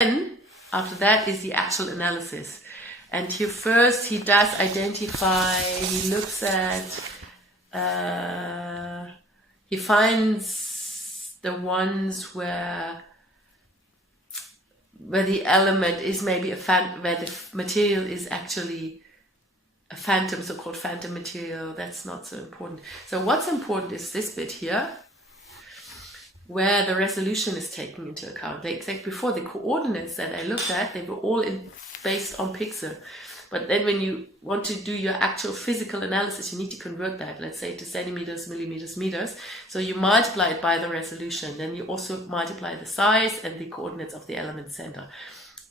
Then, after that is the actual analysis. And here first he does identify, he looks at, he finds the ones where the element is maybe where the material is actually a phantom, so-called phantom material. That's not so important. So what's important is this bit here, where the resolution is taken into account. Before, the coordinates that I looked at, they were all based on pixel. But then when you want to do your actual physical analysis, you need to convert that, let's say, to centimeters, millimeters, meters. So you multiply it by the resolution. Then you also multiply the size and the coordinates of the element center.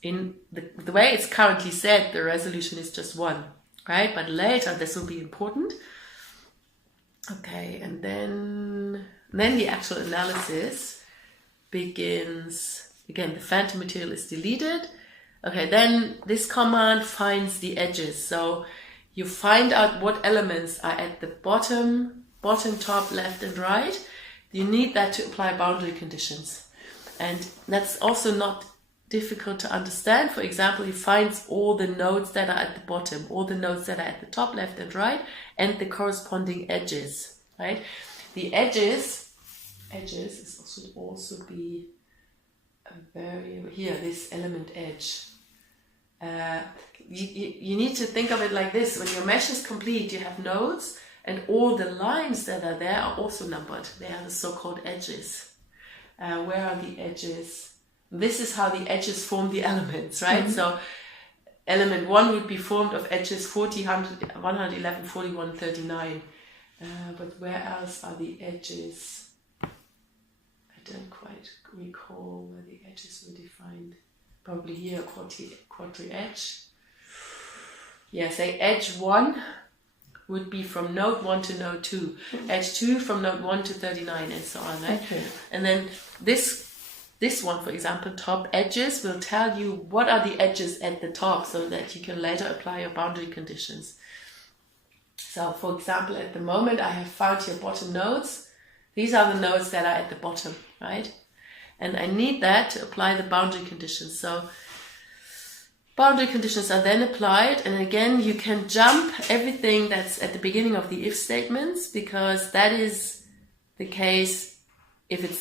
In the way it's currently set, the resolution is just 1, right? But later this will be important. Okay, and then the actual analysis begins. Again, the phantom material is deleted. Okay, then this command finds the edges. So you find out what elements are at the bottom, top, left, and right. You need that to apply boundary conditions. And that's also not difficult to understand. For example, he finds all the nodes that are at the bottom, all the nodes that are at the top, left, and right, and the corresponding edges, right? The edges should also be a variable here, this element edge. You need to think of it like this. When your mesh is complete, you have nodes, and all the lines that are there are also numbered. They are the so-called edges. Where are the edges? This is how the edges form the elements, right? Mm-hmm. So element 1 would be formed of edges 40, 100, 111, 41, 39. But where else are the edges? I don't quite recall where the edges were defined. Probably here, quadri edge. Yeah, say edge 1 would be from node 1 to node 2. Edge 2 from node 1 to 39 and so on, right? Okay. And then this one, for example, top edges, will tell you what are the edges at the top so that you can later apply your boundary conditions. So, for example, at the moment I have found here bottom nodes. These are the nodes that are at the bottom, right? And I need that to apply the boundary conditions. So boundary conditions are then applied, and again you can jump everything that's at the beginning of the if statements, because that is the case if it's,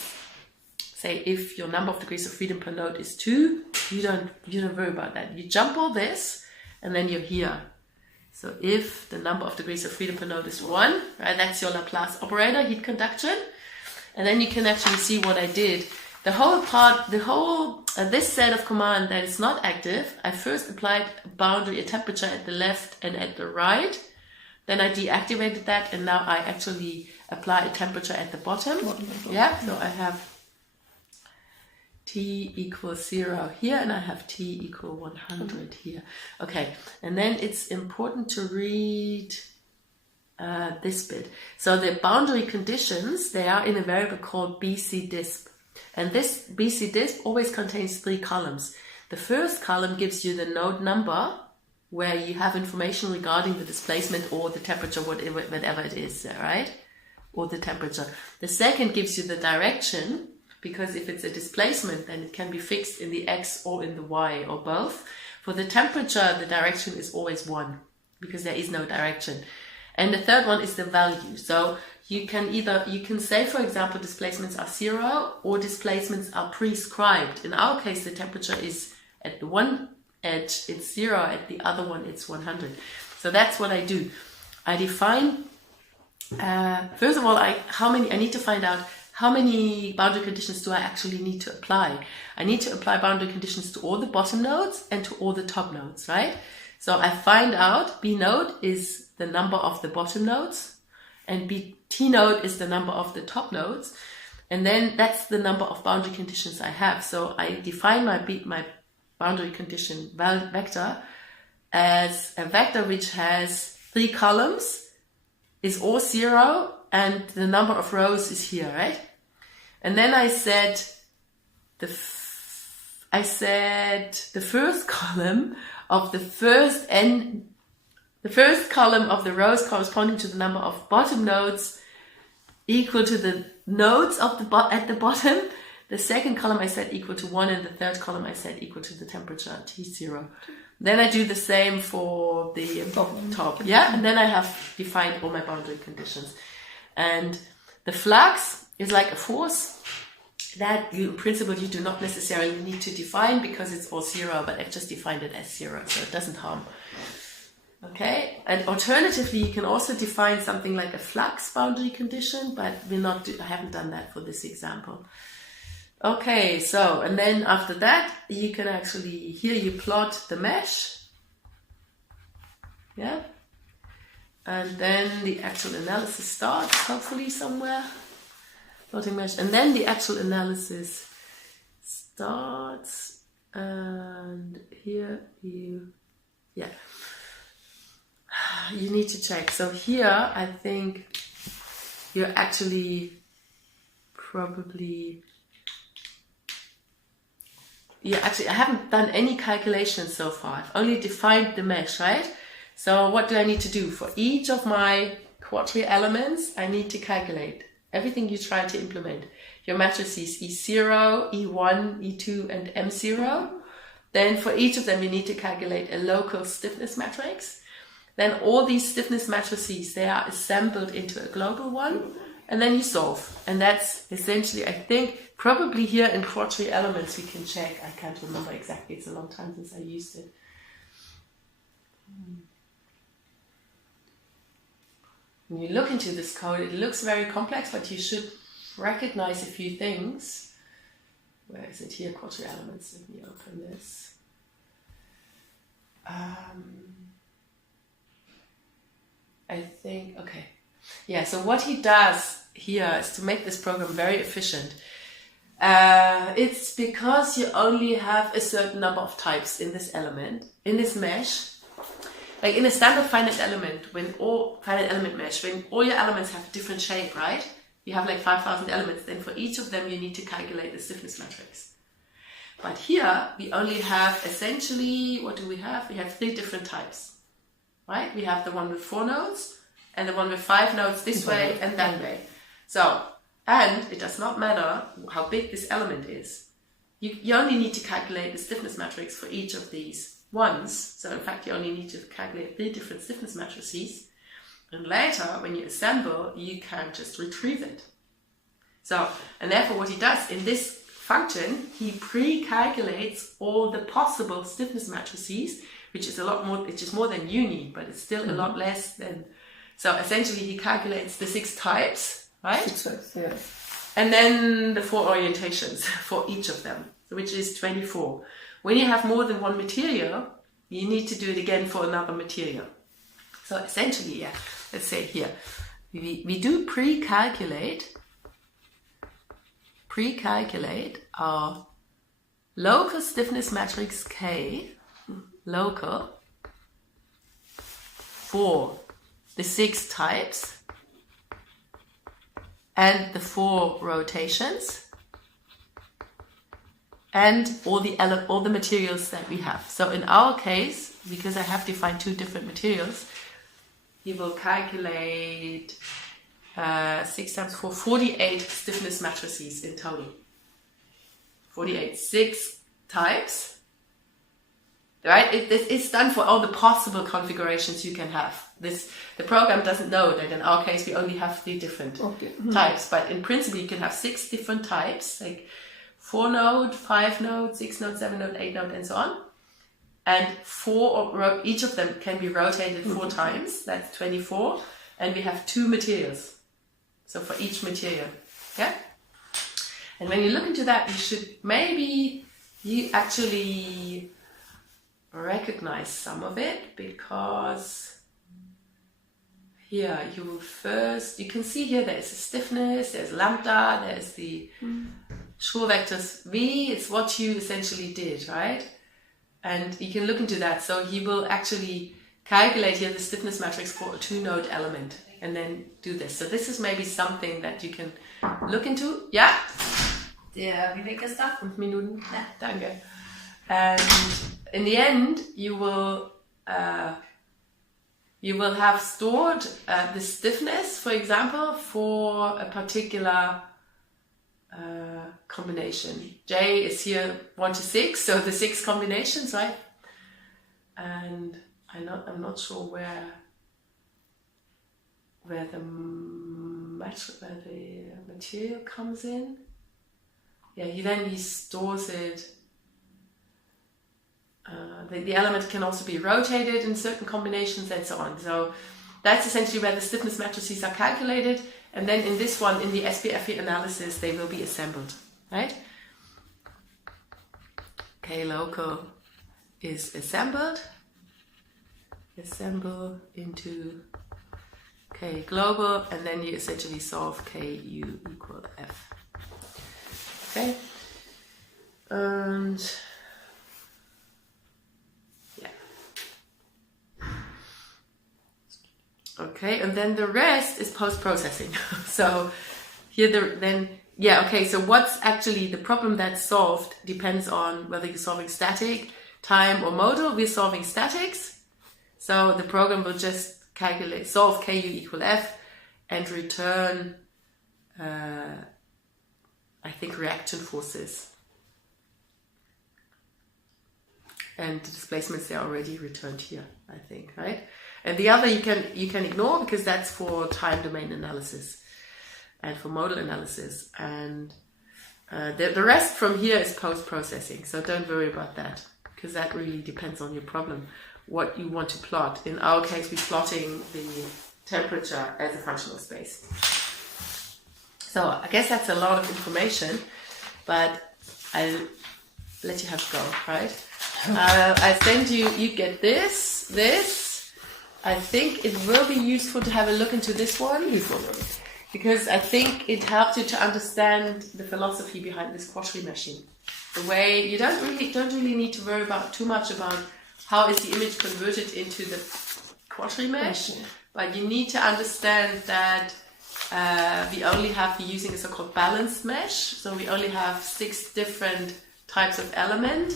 say, if your number of degrees of freedom per node is 2, you don't worry about that. You jump all this and then you're here. So if the number of degrees of freedom per node is 1, right, that's your Laplace operator, heat conduction. And then you can actually see what I did. This set of command that is not active, I first applied a temperature at the left and at the right. Then I deactivated that, and now I actually apply a temperature at the bottom. Yeah, so I have T equals 0 here, and I have T equal 100 here. Okay, and then it's important to read this bit. So the boundary conditions, they are in a variable called BCDisp. And this BCDisp always contains 3 columns. The first column gives you the node number, where you have information regarding the displacement or the temperature, whatever it is, right? Or the temperature. The second gives you the direction, because if it's a displacement, then it can be fixed in the X or in the Y or both. For the temperature, the direction is always 1, because there is no direction. And the third one is the value. So you can say, for example, displacements are 0 or displacements are prescribed. In our case, the temperature is at the one edge, it's 0, at the other one, it's 100. So that's what I do. I define, first of all, I need to find out how many boundary conditions do I actually need to apply. I need to apply boundary conditions to all the bottom nodes and to all the top nodes, right? So I find out B node is the number of the bottom nodes, and T node is the number of the top nodes, and then that's the number of boundary conditions I have. So I define my boundary condition vector as a vector which has 3 columns, is all 0, and the number of rows is here, right? And then I said the first column of the first column of the rows corresponding to the number of bottom nodes equal to the nodes at the bottom The second column I set equal to 1, and the third column I set equal to the temperature, T0. Then I do the same for the top. Yeah, and then I have defined all my boundary conditions. And the flux is like a force that in principle you do not necessarily need to define because it's all 0, but I've just defined it as 0, so it doesn't harm. Okay, and alternatively you can also define something like a flux boundary condition, but I haven't done that for this example. Okay, so, and then after that, you can actually, here you plot the mesh. Yeah. And then the actual analysis starts, hopefully somewhere. Plotting mesh. And then the actual analysis starts. And here you need to check. So here, I think you're actually probably... I haven't done any calculations so far. I've only defined the mesh, right? So what do I need to do? For each of my quadri elements, I need to calculate everything you try to implement. Your matrices E0, E1, E2, and M0. Then for each of them, you need to calculate a local stiffness matrix. Then all these stiffness matrices, they are assembled into a global one. And then you solve. And that's essentially, I think, probably here in quadri elements we can check. I can't remember exactly. It's a long time since I used it. When you look into this code, it looks very complex, but you should recognize a few things. Where is it here? Quadri elements. Let me open this. I think, okay. Yeah, so what he does here is to make this program very efficient. It's because you only have a certain number of types in this element, in this mesh. Like in a standard finite element, finite element mesh, when all your elements have a different shape, right? You have like 5,000 elements, then for each of them you need to calculate the stiffness matrix. But here we only have essentially, what do we have? We have 3 different types, right? We have the one with 4 nodes, and the one with 5 nodes this way and that way. So, and it does not matter how big this element is. You only need to calculate the stiffness matrix for each of these ones. So in fact, you only need to calculate 3 different stiffness matrices. And later, when you assemble, you can just retrieve it. So, and therefore what he does in this function, he pre-calculates all the possible stiffness matrices, which is a lot more, it's just more than you need, but it's still a lot less than... So essentially he calculates the 6 types, right? 6 types, yeah. And then the 4 orientations for each of them, which is 24. When you have more than one material, you need to do it again for another material. So essentially, yeah, let's say here, we do pre-calculate our local stiffness matrix K, local, for the 6 types and the 4 rotations and all the materials that we have. So in our case, because I have defined 2 different materials, he will calculate 6 times 4, 48 stiffness matrices in total. 48, 6 types. Right? It's done for all the possible configurations you can have. The program doesn't know that in our case we only have 3 different types, but in principle you can have 6 different types, like 4 node, 5 node, 6 node, 7 node, 8 node, and so on. And each of them can be rotated 4 times, that's 24, and we have 2 materials. So for each material, yeah? And when you look into that, you actually recognize some of it, because here you can see here there's a stiffness, there's lambda, there's the Schur vectors V, it's what you essentially did, right? And you can look into that. So he will actually calculate here the stiffness matrix for a 2-node element and then do this. So this is maybe something that you can look into. Ja? Wie weg ist das? 5 Minuten. Ja. Danke. And in the end, you will have stored the stiffness, for example, for a particular combination. J is here 1 to 6, so the 6 combinations, right? And I'm not sure where the material comes in. Yeah, he stores it. The element can also be rotated in certain combinations and so on. So that's essentially where the stiffness matrices are calculated. And then in this one, in the SPFE analysis, they will be assembled, right? K local is assemble into K global, and then you essentially solve KU equal F. Okay, and yeah. Okay, and then the rest is post-processing. So here so what's actually the problem that's solved depends on whether you're solving static, time, or modal. We're solving statics. So the program will just solve KU equal F and return, I think, reaction forces. And the displacements, they're already returned here, I think, right? And the other you can ignore because that's for time domain analysis and for modal analysis. And the rest from here is post-processing. So don't worry about that because that really depends on your problem, what you want to plot. In our case, we're plotting the temperature as a functional space. So I guess that's a lot of information, but I'll let you have to go, right? I send you get this. I think it will be useful to have a look into this one because I think it helps you to understand the philosophy behind this quadri meshing. The way you don't really need to worry too much about how is the image converted into the quadri mesh, but you need to understand that we only have using a so-called balanced mesh, so we only have 6 different types of element.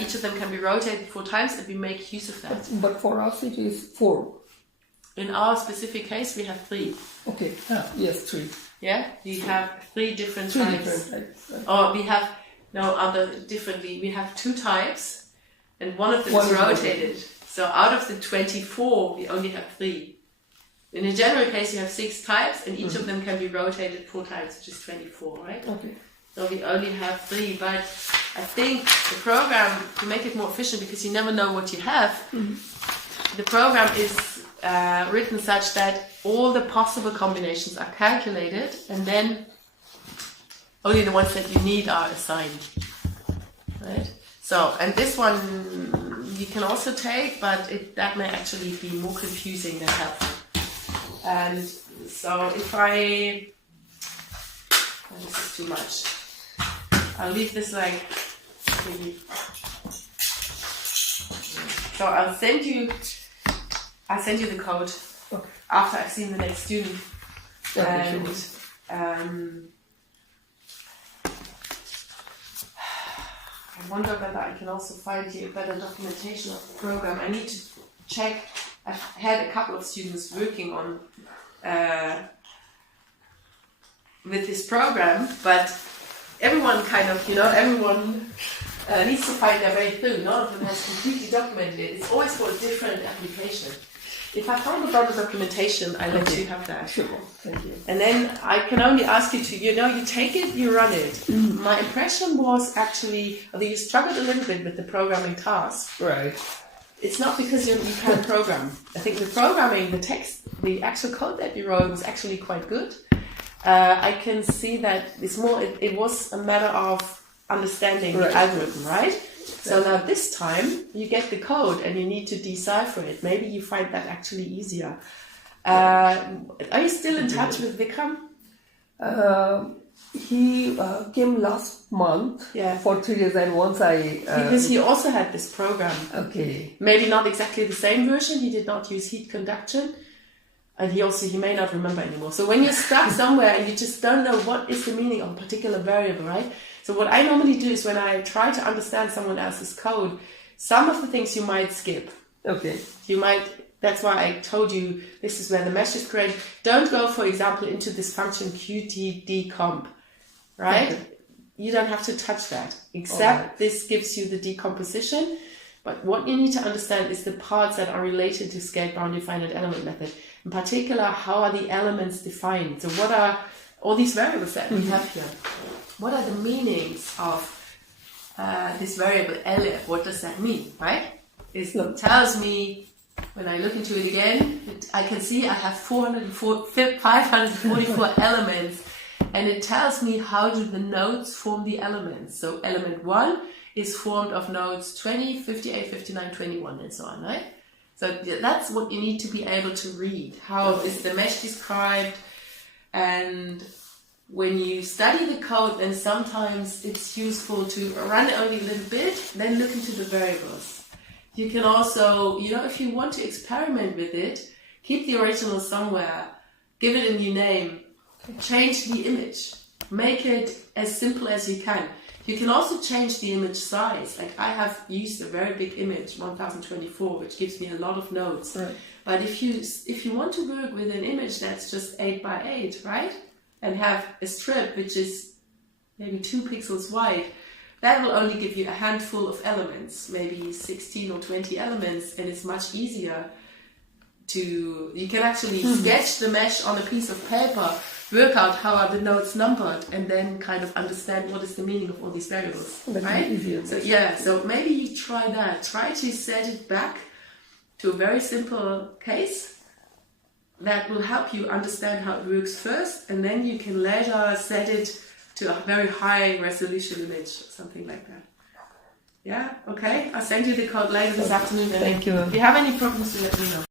Each of them can be rotated 4 times, and we make use of that. But for us, it is 4. In our specific case, we have 3. Okay. Yes, 3. Yeah, we have 3 different 3 types. different types. Or we have differently. We have 2 types, and one of them is rotated. So out of the 24, we only have 3. In a general case, you have 6 types, and each of them can be rotated 4 times, which is 24, right? Okay. So we only have 3, but I think the program, to make it more efficient, because you never know what you have, the program is written such that all the possible combinations are calculated, and then only the ones that you need are assigned, right? So, and this one you can also take, but that may actually be more confusing than helpful. And so if this is too much. I'll leave this like maybe. So I'll send you the code after I've seen the next student. And I wonder whether I can also find you a better documentation of the program. I need to check. I've had a couple of students working on with this program, but everyone needs to find their way through. None of them has completely documented it. It's always for a different application. If I find the proper documentation, I let you have that. Sure, thank you. And then I can only ask you to, you take it, you run it. My impression was actually, although you struggled a little bit with the programming task. Right. It's not because you can't program. I think the programming, the text, the actual code that you wrote was actually quite good. I can see that it was a matter of understanding the algorithm, right? So now this time you get the code and you need to decipher it. Maybe you find that actually easier. Are you still in touch with Vikram? He came last month for 3 days, and once because he also had this program. Okay. Maybe not exactly the same version. He did not use heat conduction. And he may not remember anymore. So when you're stuck somewhere and you just don't know what is the meaning of a particular variable, right? So what I normally do is when I try to understand someone else's code, some of the things you might skip. Okay. That's why I told you this is where the mesh is created. Don't go, for example, into this function qtdcomp. right? Okay. You don't have to touch that, except this gives you the decomposition. But what you need to understand is the parts that are related to scaled boundary finite element method. In particular, how are the elements defined? So what are all these variables that we have here? What are the meanings of this variable LF? What does that mean, right? It tells me, when I look into it again, I can see I have 544 elements, and it tells me how do the nodes form the elements. So element 1 is formed of nodes 20, 58, 59, 21, and so on, right? So that's what you need to be able to read. How is the mesh described? And when you study the code, then sometimes it's useful to run it only a little bit, then look into the variables. You can also, if you want to experiment with it, keep the original somewhere, give it a new name, change the image, make it as simple as you can. You can also change the image size. Like I have used a very big image, 1024, which gives me a lot of nodes. Right. But if you want to work with an image that's just 8 by 8, right? And have a strip which is maybe 2 pixels wide, that will only give you a handful of elements, maybe 16 or 20 elements, and it's much easier you can actually sketch the mesh on a piece of paper, work out how are the nodes numbered, and then kind of understand what is the meaning of all these variables, right? So maybe you try that. Try to set it back to a very simple case that will help you understand how it works first, and then you can later set it to a very high resolution image, something like that. Yeah, okay. I'll send you the code later this afternoon. Thank you. If you have any problems, let me know.